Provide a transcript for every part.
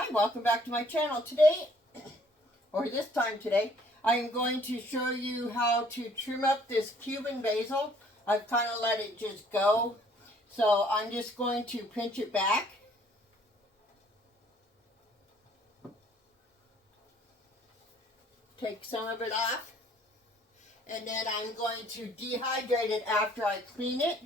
Hi, welcome back to my channel. Today, or this time today, I am going to show you how to trim up this Cuban basil. I've kind of let it just go, so I'm just going to pinch it back. Take some of it off, and then I'm going to dehydrate it after I clean it.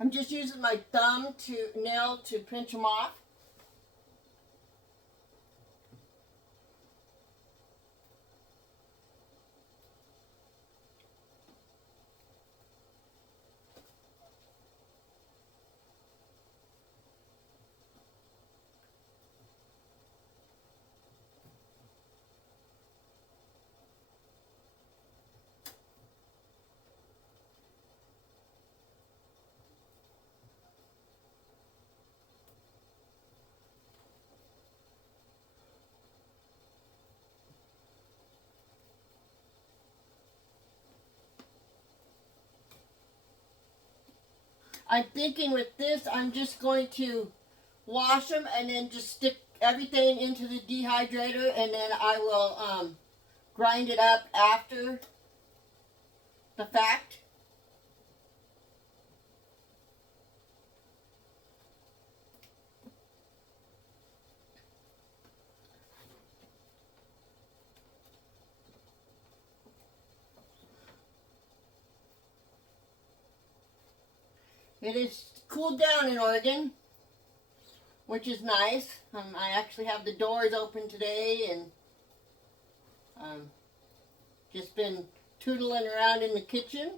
I'm just using my nail to pinch them off. I'm thinking with this, I'm just going to wash them and then just stick everything into the dehydrator, and then I will grind it up after the fact. It is cooled down in Oregon, which is nice. I actually have the doors open today, and just been tootling around in the kitchen.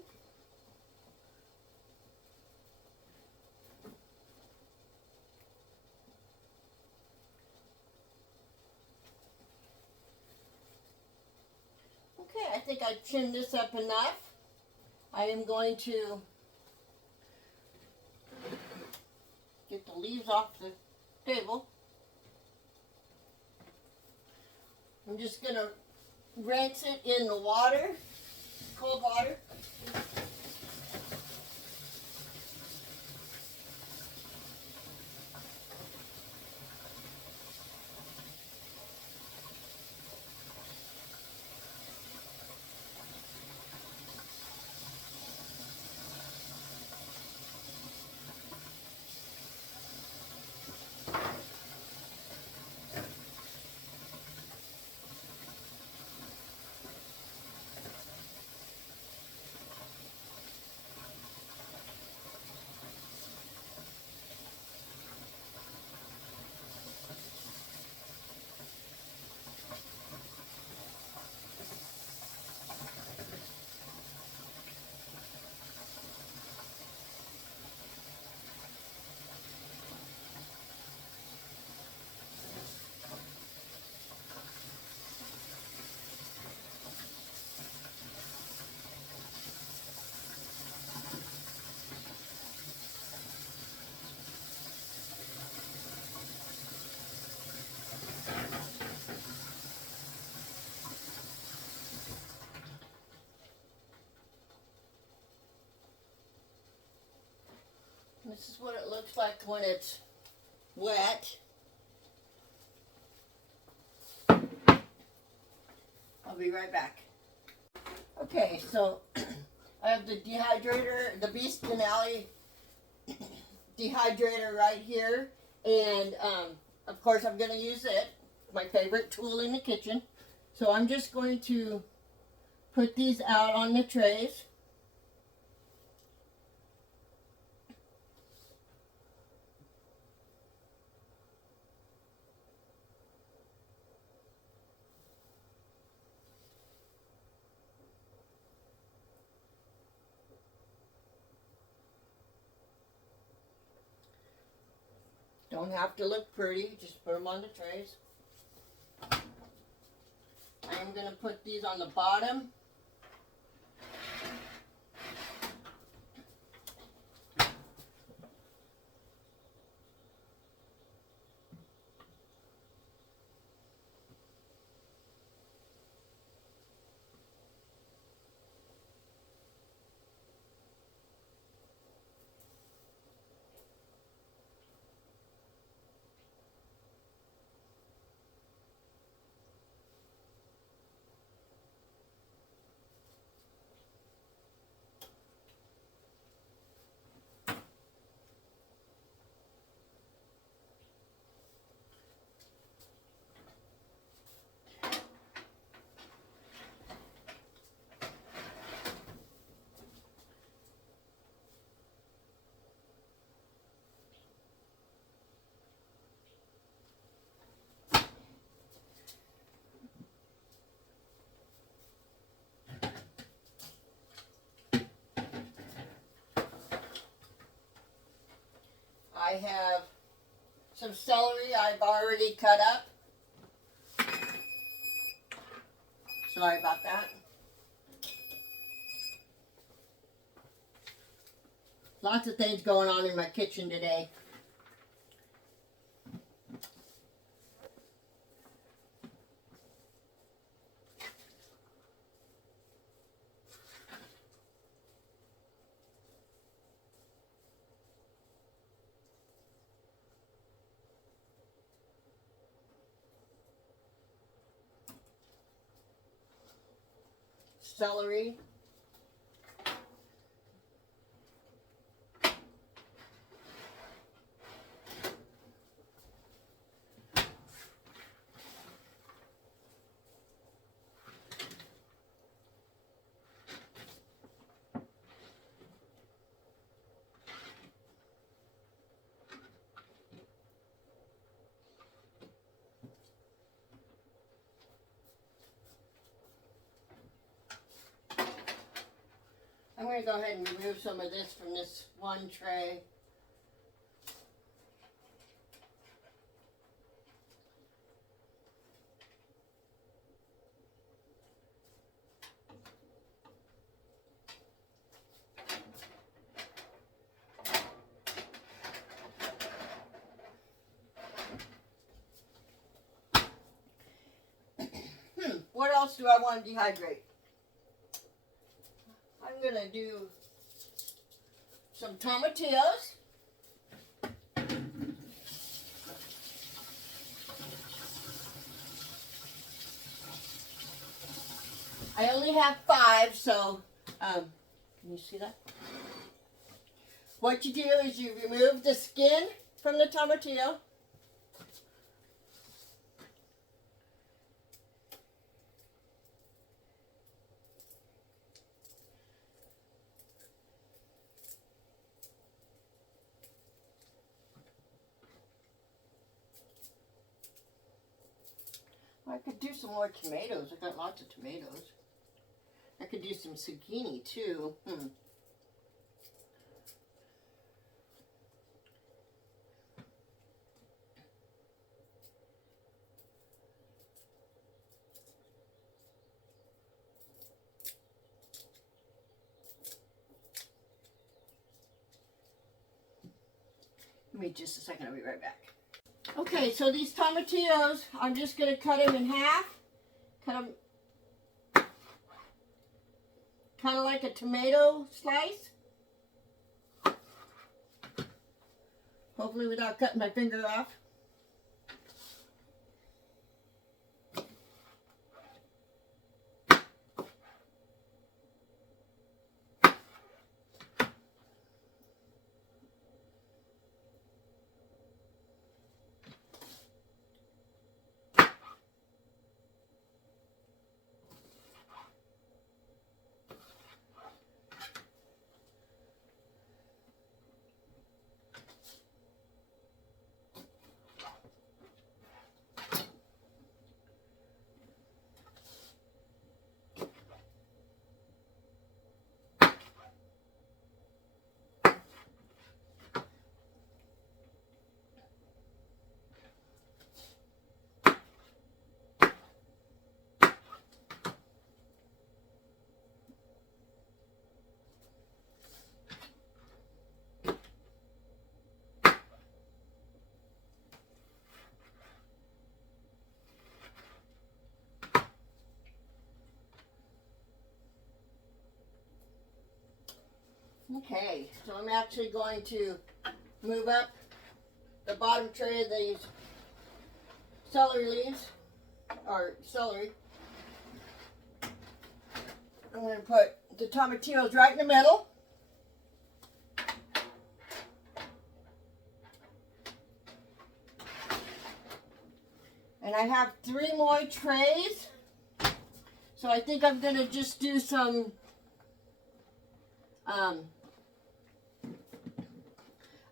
Okay, I think I trimmed this up enough. I am going to get the leaves off the table. I'm just going to rinse it in the water, cold water. This is what it looks like when it's wet. I'll be right back. Okay, so I have the dehydrator, the Beast Denali dehydrator right here, and of course I'm going to use it, my favorite tool in the kitchen. So I'm just going to put these out on the trays. Don't have to look pretty, just put them on the trays. I am going to put these on the bottom have some celery I've already cut up. Sorry about that. Lots of things going on in my kitchen today. Celery. I'm going to go ahead and remove some of this from this one tray. What else do I want to dehydrate? I'm going to do some tomatillos. I only have 5, so can you see that? What you do is you remove the skin from the tomatillo. I could do some more tomatoes. I got lots of tomatoes. I could do some zucchini too. Give me just a second. I'll be right back. Okay, so these tomatillos, I'm just going to cut them in half. Cut them kind of like a tomato slice. Hopefully without cutting my finger off. Okay, so I'm actually going to move up the bottom tray of these celery leaves, or celery. I'm going to put the tomatillos right in the middle. And I have 3 more trays. So I think I'm going to just do some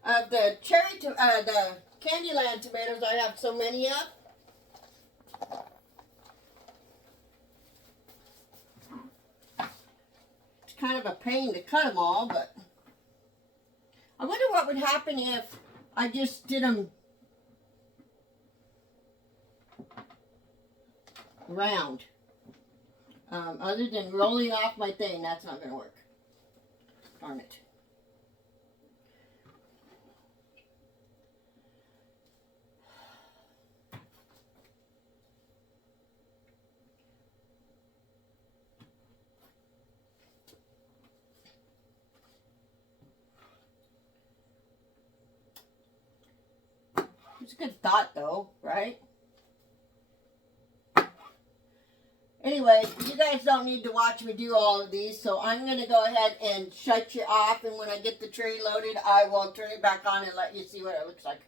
of the the Candyland tomatoes I have so many of. It's kind of a pain to cut them all, but I wonder what would happen if I just did them round. Other than rolling off my thing, that's not going to work. Darn it. It's a good thought though, right? Anyway, you guys don't need to watch me do all of these, so I'm going to go ahead and shut you off, and when I get the tray loaded, I will turn it back on and let you see what it looks like.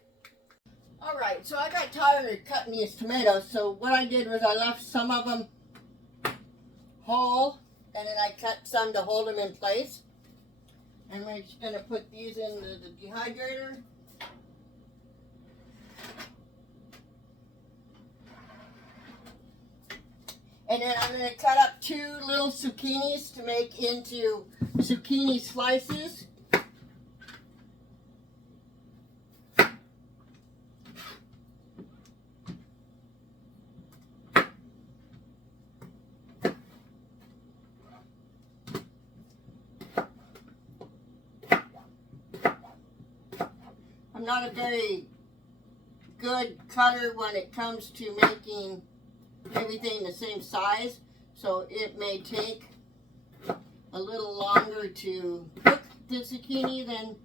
Alright, so I got tired of cutting these tomatoes, so what I did was I left some of them whole, and then I cut some to hold them in place. And we're just going to put these in the dehydrator. And then I'm going to cut up 2 little zucchinis to make into zucchini slices. I'm not a very good cutter when it comes to making everything the same size, so it may take a little longer to cook the zucchini than,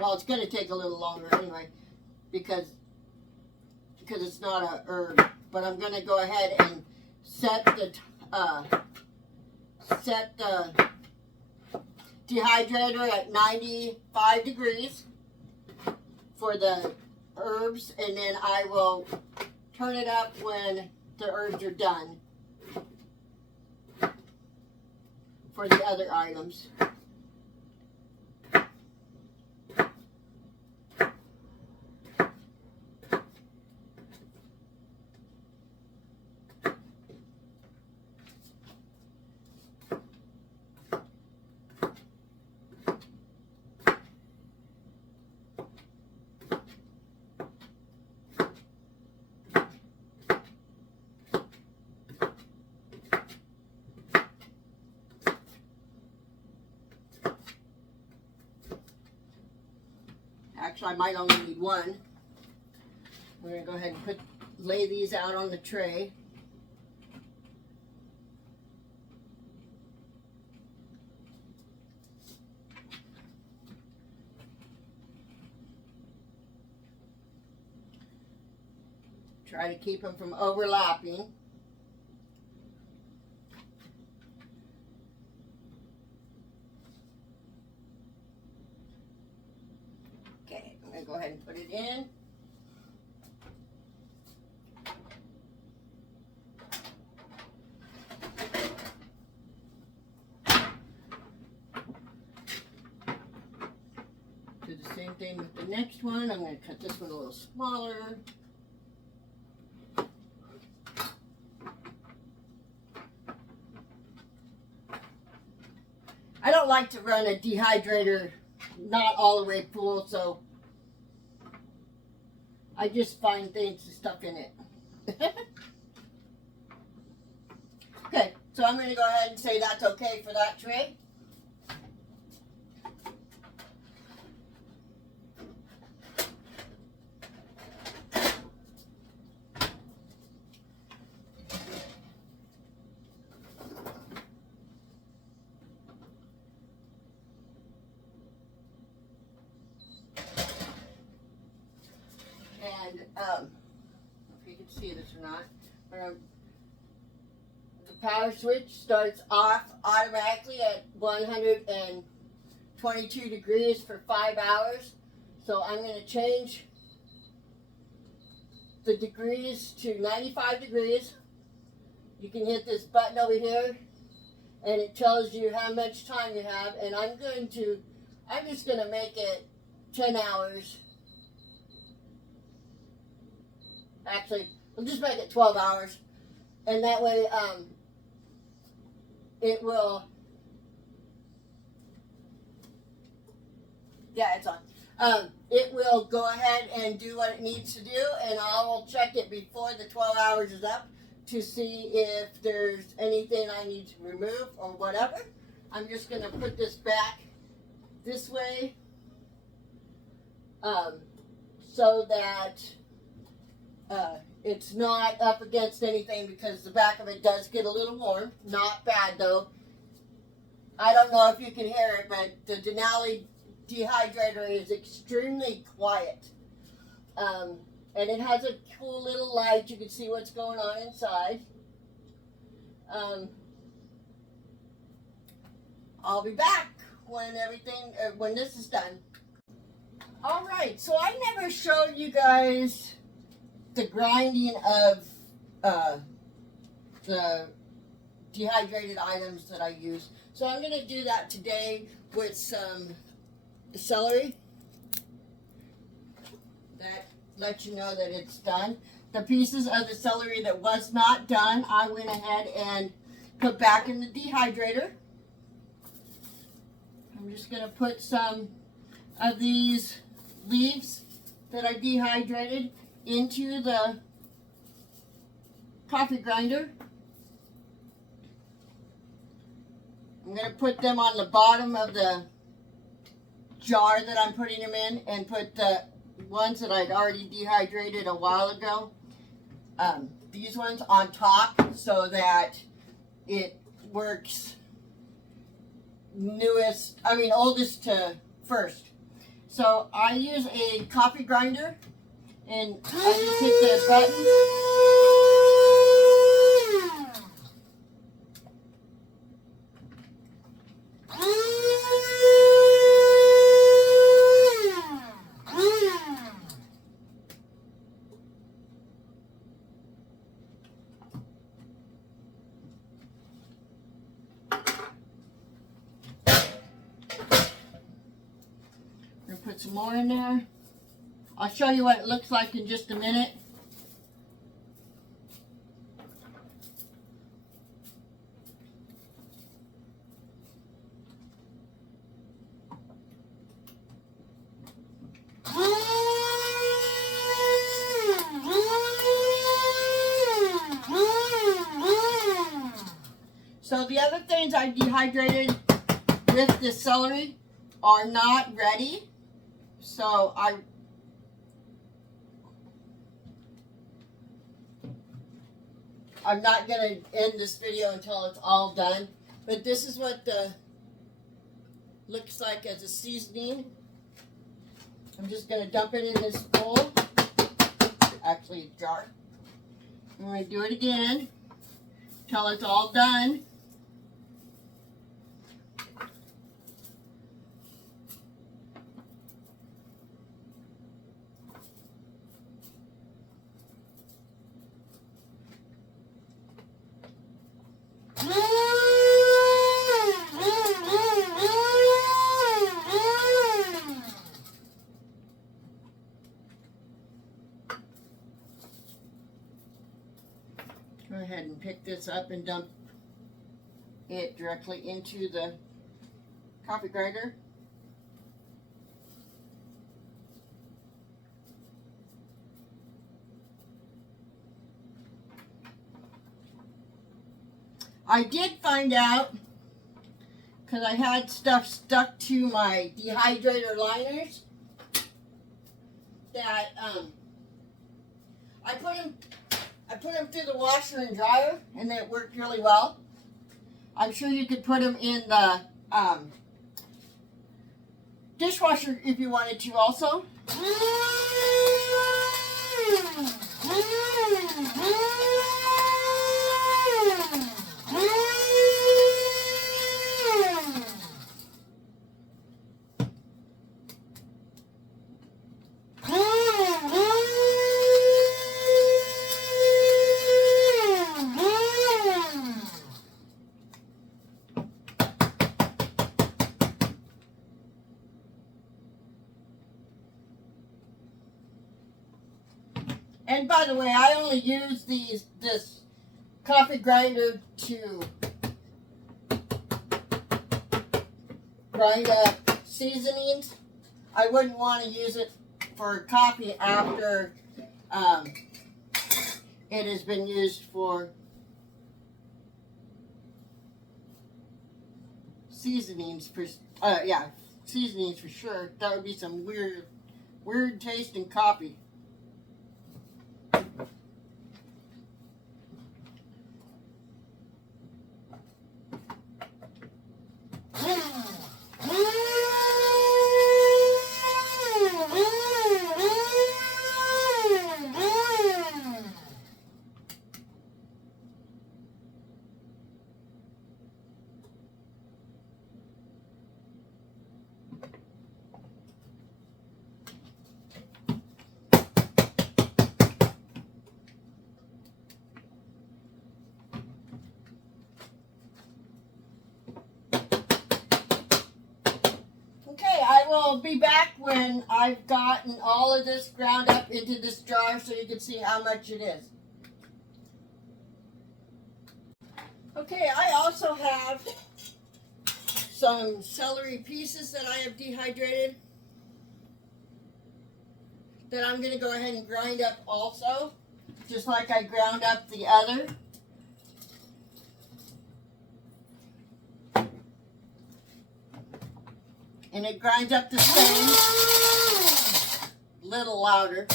well, it's going to take a little longer anyway because it's not a herb. But I'm going to go ahead and set the dehydrator at 95 degrees for the herbs, and then I will turn it up when the herbs are done for the other items. Actually, I might only need one. We're going to go ahead and lay these out on the tray. Try to keep them from overlapping. Okay, I'm going to go ahead and put it in. Do the same thing with the next one. I'm going to cut this one a little smaller. I don't like to run a dehydrator not all the way full, so I just find things to stuff in it. Okay, so I'm going to go ahead and say that's okay for that tray. And I don't know if you can see this or not, but the power switch starts off automatically at 122 degrees for 5 hours. So I'm going to change the degrees to 95 degrees. You can hit this button over here and it tells you how much time you have, and I'm just going to make it 10 hours. Actually, we'll just make it 12 hours, and that way it will, yeah, it's on. it will go ahead and do what it needs to do, and I will check it before the 12 hours is up to see if there's anything I need to remove or whatever. I'm just going to put this back this way so that it's not up against anything, because the back of it does get a little warm. Not bad though. I don't know if you can hear it, but the Denali dehydrator is extremely quiet. And it has a cool little light. You can see what's going on inside. I'll be back when when this is done. All right, so I never showed you guys the grinding of the dehydrated items that I use. So I'm going to do that today with some celery. That lets you know that it's done. The pieces of the celery that was not done, I went ahead and put back in the dehydrator. I'm just going to put some of these leaves that I dehydrated into the coffee grinder. I'm going to put them on the bottom of the jar that I'm putting them in, and put the ones that I'd already dehydrated a while ago, these ones on top, so that it works oldest to first. So I use a coffee grinder, and I just hit the button. Put some more in there. I'll show you what it looks like in just a minute. So the other things I dehydrated with the celery are not ready. So I'm not going to end this video until it's all done. But this is what the looks like as a seasoning. I'm just going to dump it in this bowl. Actually, a jar. I'm going to do it again until it's all done. Go ahead and pick this up and dump it directly into the coffee grinder. I did find out, because I had stuff stuck to my dehydrator liners, that I put them through the washer and dryer, and it worked really well. I'm sure you could put them in the dishwasher if you wanted to also. And by the way, I only use this coffee grinder to grind up seasonings. I wouldn't want to use it for coffee after it has been used for seasonings. Seasonings for sure. That would be some weird tasting coffee. I will be back when I've gotten all of this ground up into this jar so you can see how much it is. Okay, I also have some celery pieces that I have dehydrated that I'm going to go ahead and grind up also, just like I ground up the other. And it grinds up the same, little louder.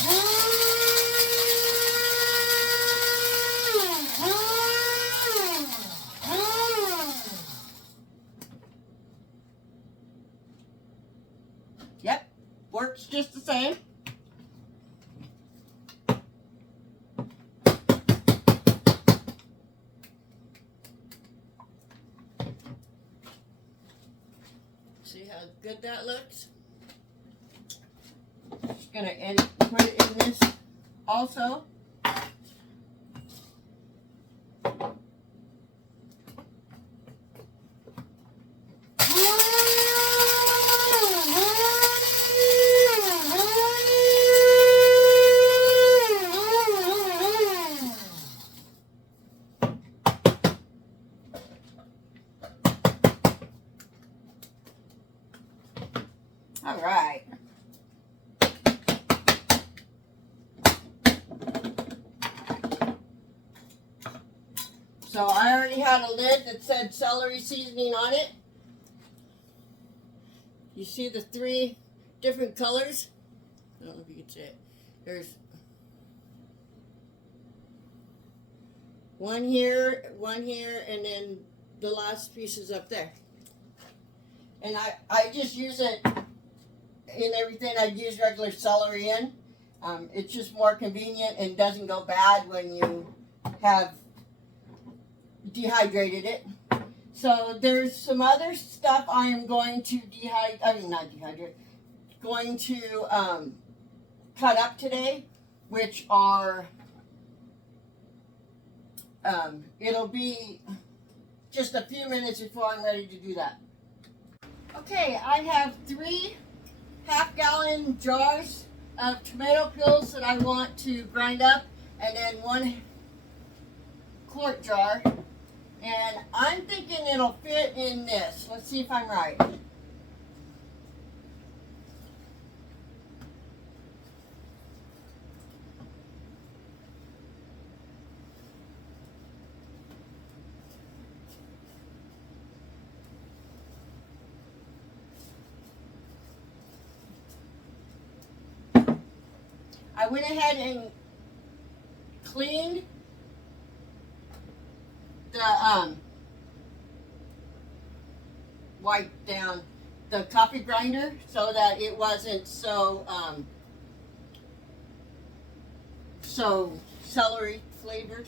Yep, works just the same. See how good that looks? Just gonna put it in this also. All right. So I already had a lid that said celery seasoning on it. You see the 3 different colors? I don't know if you can see it. There's one here, and then the last piece is up there. And I just use it in everything I'd use regular celery in. It's just more convenient and doesn't go bad when you have dehydrated it. So there's some other stuff I am going to going to cut up today, which are, it'll be just a few minutes before I'm ready to do that. Okay, I have 3 half-gallon jars of tomato pills that I want to grind up, and then 1 quart jar. And I'm thinking it'll fit in this. Let's see if I'm right. I went ahead and cleaned the wiped down the coffee grinder so that it wasn't so celery flavored.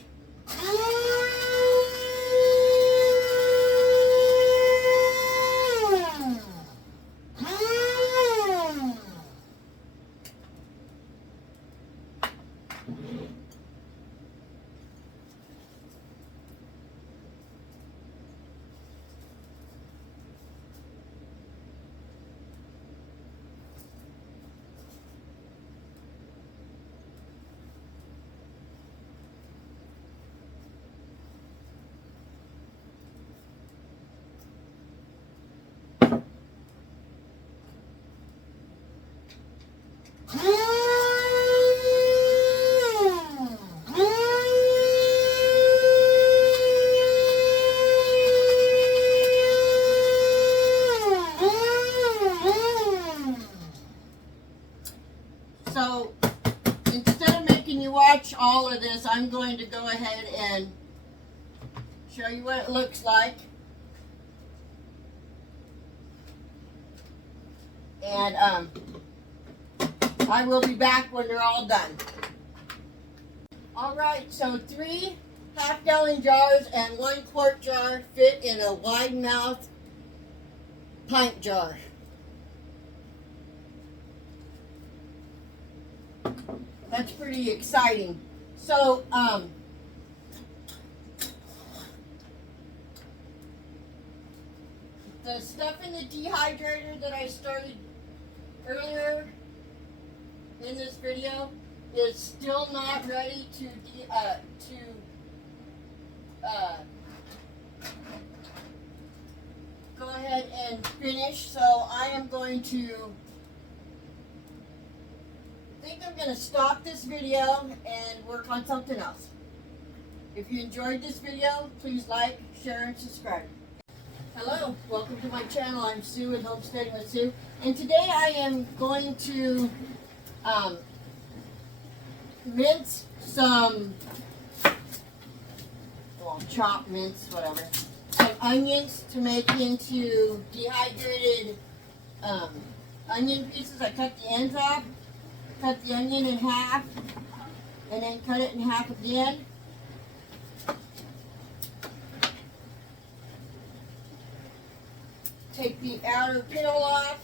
of this, I'm going to go ahead and show you what it looks like. And I will be back when they're all done. Alright, so 3 half-gallon jars and 1 quart jar fit in a wide mouth pint jar. That's pretty exciting. So, the stuff in the dehydrator that I started earlier in this video is still not ready to go ahead and finish. So I am going to, I think I'm going to stop this video and work on something else. If you enjoyed this video, please like, share, and subscribe. Hello, welcome to my channel. I'm Sue with Homesteading with Sue, and today I am going to mince some, well, chopped mince, whatever, some onions to make into dehydrated onion pieces. I cut the ends off, cut the onion in half, and then cut it in half again. Take the outer peel off.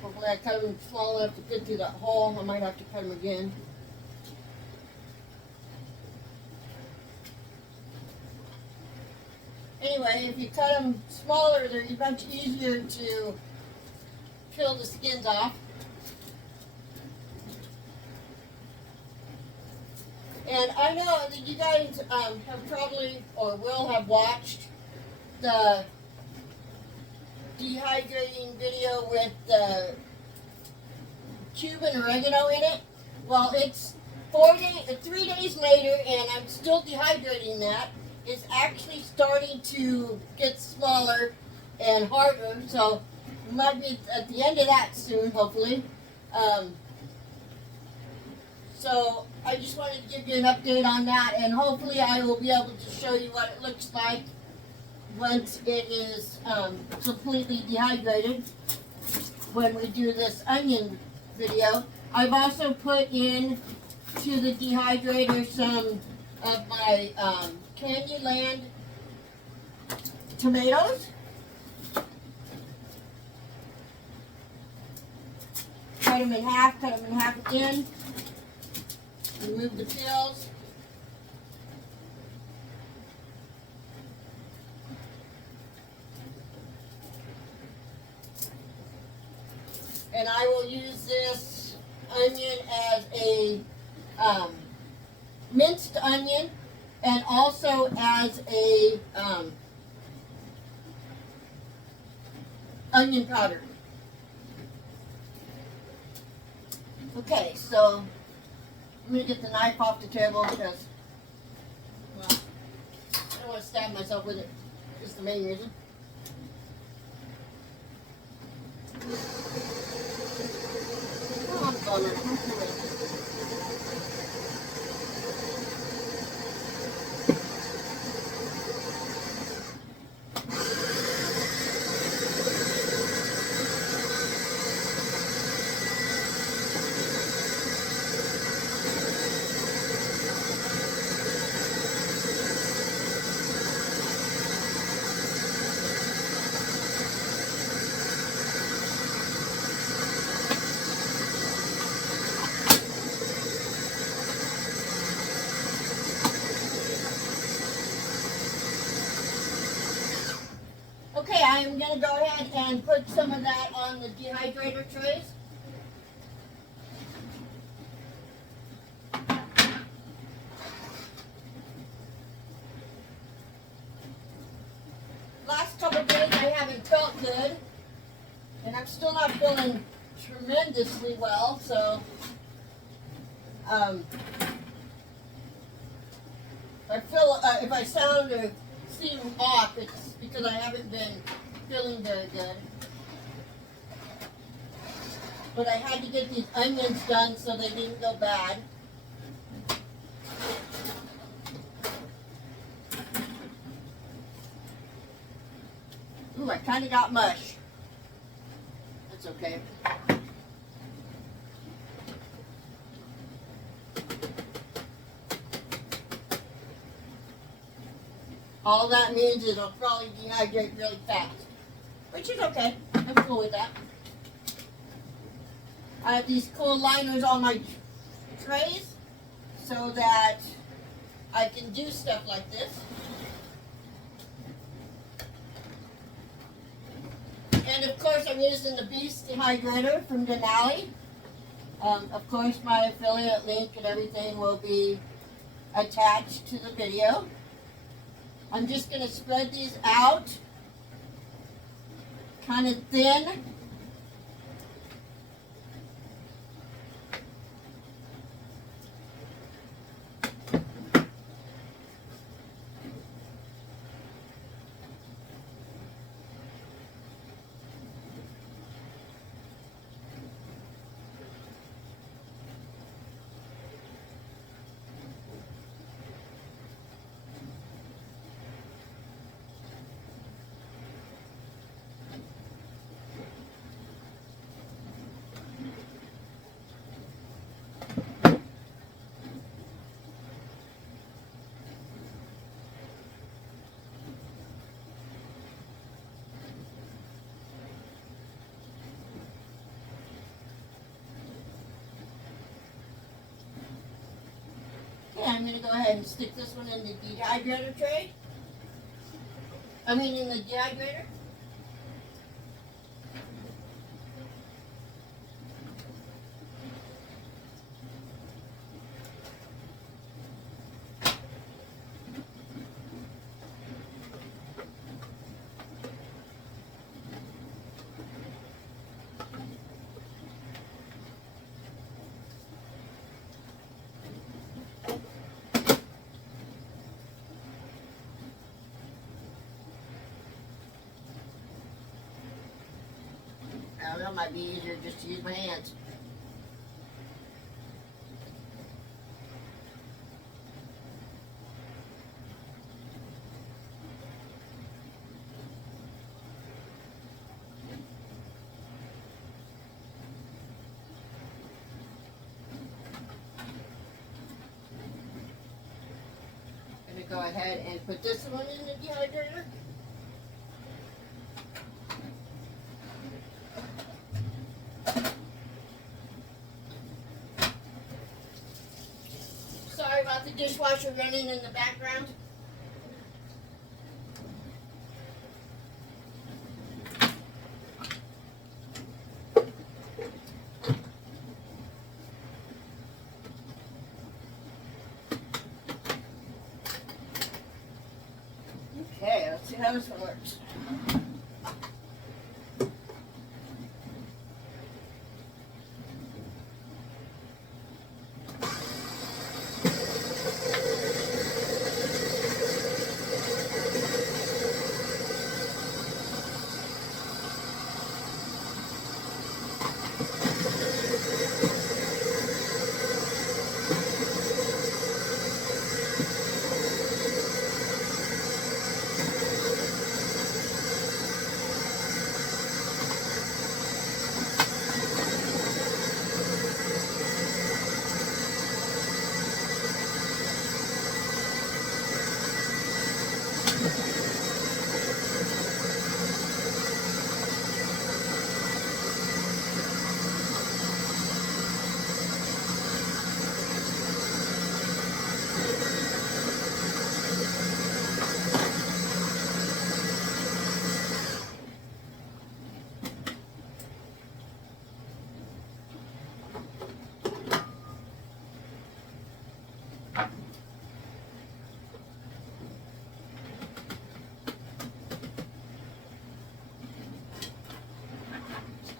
Hopefully I cut them small enough to fit through that hole. I might have to cut them again. Anyway, if you cut them smaller, they're much easier to peel the skins off. And I know that you guys have probably or will have watched the dehydrating video with the Cuban oregano in it. Well, it's 3 days later, and I'm still dehydrating that. It's actually starting to get smaller and harder, so we might be at the end of that soon, hopefully. So I just wanted to give you an update on that, and hopefully I will be able to show you what it looks like once it is completely dehydrated when we do this onion video. I've also put in to the dehydrator some of my Candyland tomatoes. Cut them in half again. Remove the peels. And I will use this onion as a minced onion, and also as a onion powder. Okay, so I'm going to get the knife off the table because, well, I don't want to stab myself with it. That's the main reason. Oh, bummer. Okay, I am going to go ahead and put some of that on the dehydrator trays. Last couple of days I haven't felt good, and I'm still not feeling tremendously well, so If I sound or seem off, it's because I haven't been feeling very good. But I had to get these onions done so they didn't go bad. Ooh, I kind of got mush. That's okay. All that means is it'll probably dehydrate really fast, which is okay. I'm cool with that. I have these cool liners on my trays so that I can do stuff like this. And of course I'm using the Beast Dehydrator from Denali. Of course my affiliate link and everything will be attached to the video. I'm just going to spread these out kind of thin. Okay, I'm going to go ahead and stick this one in the dehydrator tray. In the dehydrator. I don't know, it might be easier just to use my hands. I'm going to go ahead and put this one in the dehydrator. Sorry about the dishwasher running in the background. Okay, let's see how this one works.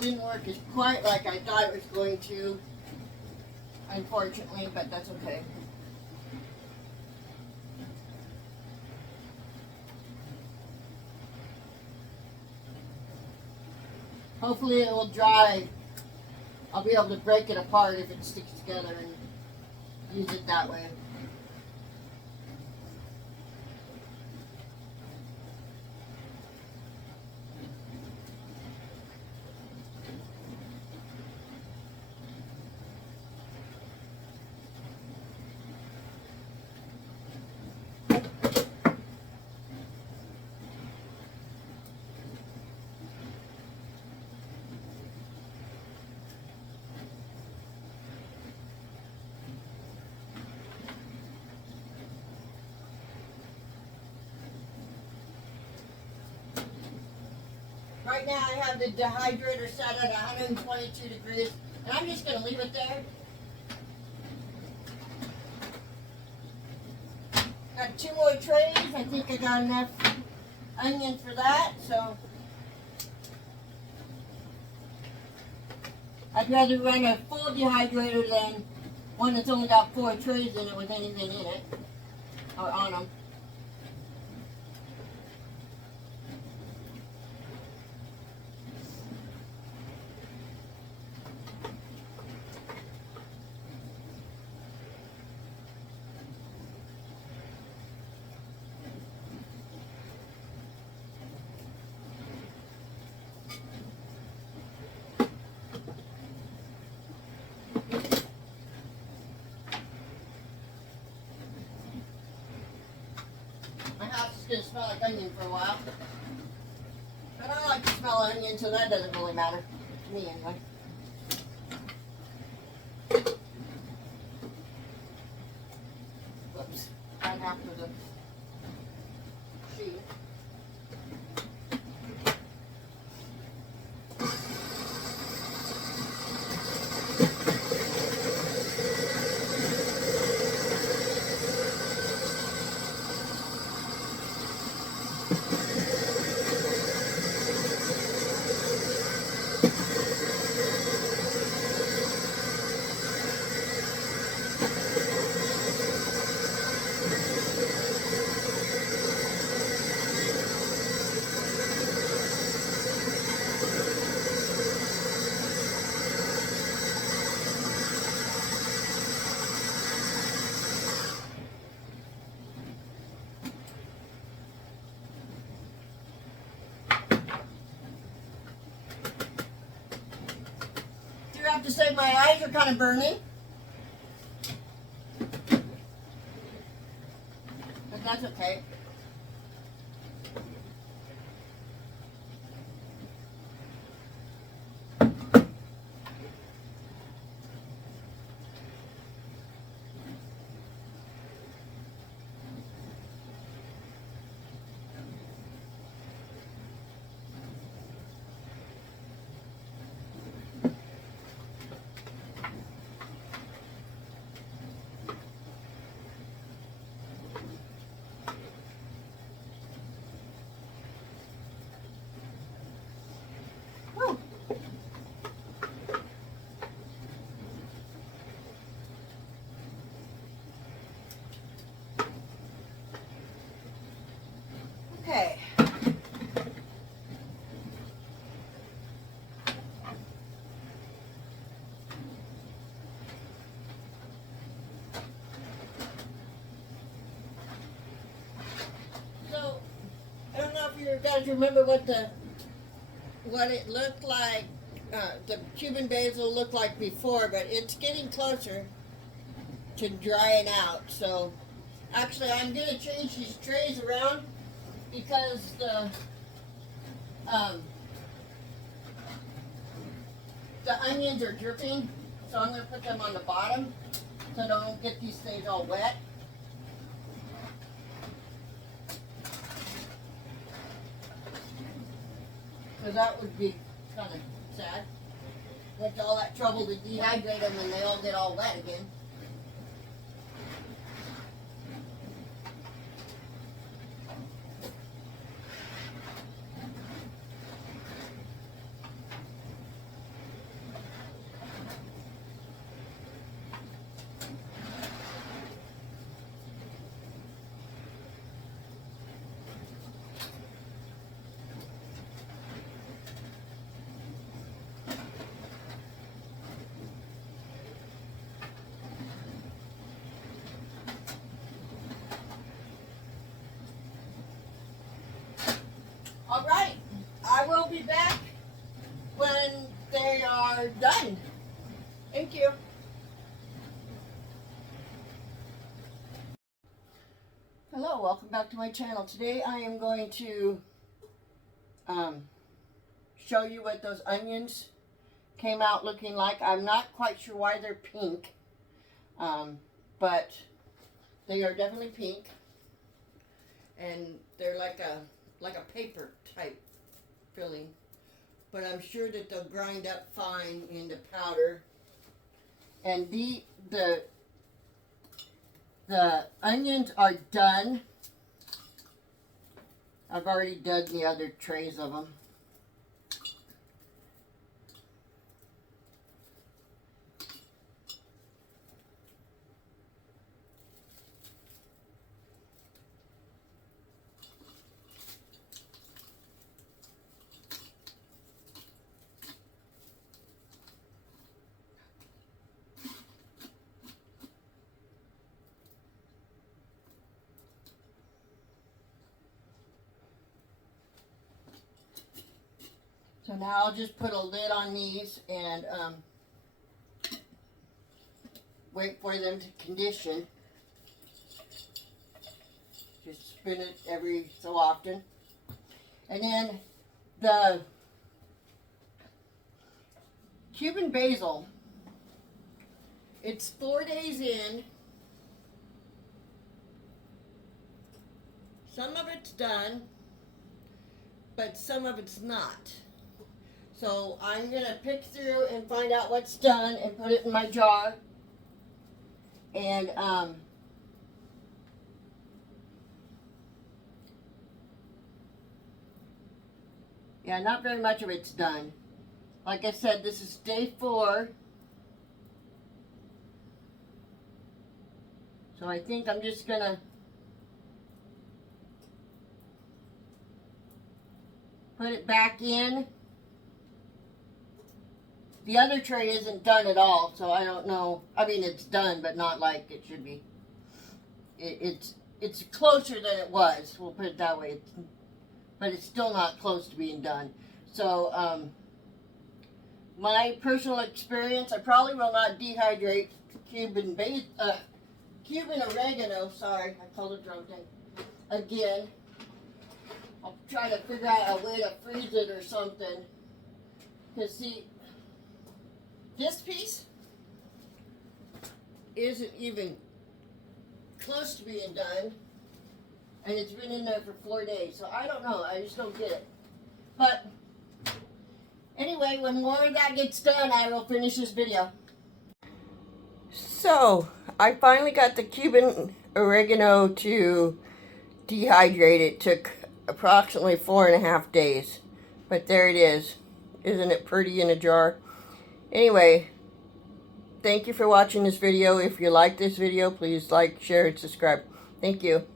Didn't work as quite like I thought it was going to, unfortunately, but that's okay. Hopefully it will dry. I'll be able to break it apart if it sticks together and use it that way. Right now I have the dehydrator set at 122 degrees, and I'm just going to leave it there. Got 2 more trays. I think I got enough onion for that, so I'd rather run a full dehydrator than one that's only got 4 trays in it with anything in it, or on them. My house is going to smell like onion for a while. But I like to smell onion, so that doesn't really matter. To me, anyway. Whoops. Right after the sheet. I have to say my eyes are kind of burning. But that's okay. Okay. So, I don't know if you guys remember what it looked like, the Cuban basil looked like before, but it's getting closer to drying out. So, actually, I'm going to change these trays around because the onions are dripping, so I'm going to put them on the bottom so I don't get these things all wet. Because that would be kind of sad. Went to all that trouble to dehydrate them and they all get all wet again. back when they are done. Thank you. Hello, welcome back to my channel. Today I am going to show you what those onions came out looking like. I'm not quite sure why they're pink, but they are definitely pink, and they're like a paper type filling. But I'm sure that they'll grind up fine into powder. And the onions are done. I've already done the other trays of them. So now I'll just put a lid on these and wait for them to condition. Just spin it every so often. And then the Cuban basil, it's 4 days in. Some of it's done, but some of it's not. So I'm going to pick through and find out what's done and put it in my jar. And yeah, not very much of it's done. Like I said, this is day 4. So I think I'm just going to put it back in. The other tray isn't done at all, so I don't know. I mean, it's done, but not like it should be. It's closer than it was. We'll put it that way. But it's still not close to being done. So, my personal experience, I probably will not dehydrate Cuban oregano. Sorry, I called it wrong thing. Again, I'll try to figure out a way to freeze it or something. Because see, this piece isn't even close to being done, and it's been in there for 4 days, so I don't know, I just don't get it. But anyway, when more of that gets done, I will finish this video. So, I finally got the Cuban oregano to dehydrate. It took approximately 4.5 days, but there it is. Isn't it pretty in a jar? Anyway, thank you for watching this video. If you like this video, please like, share, and subscribe. Thank you.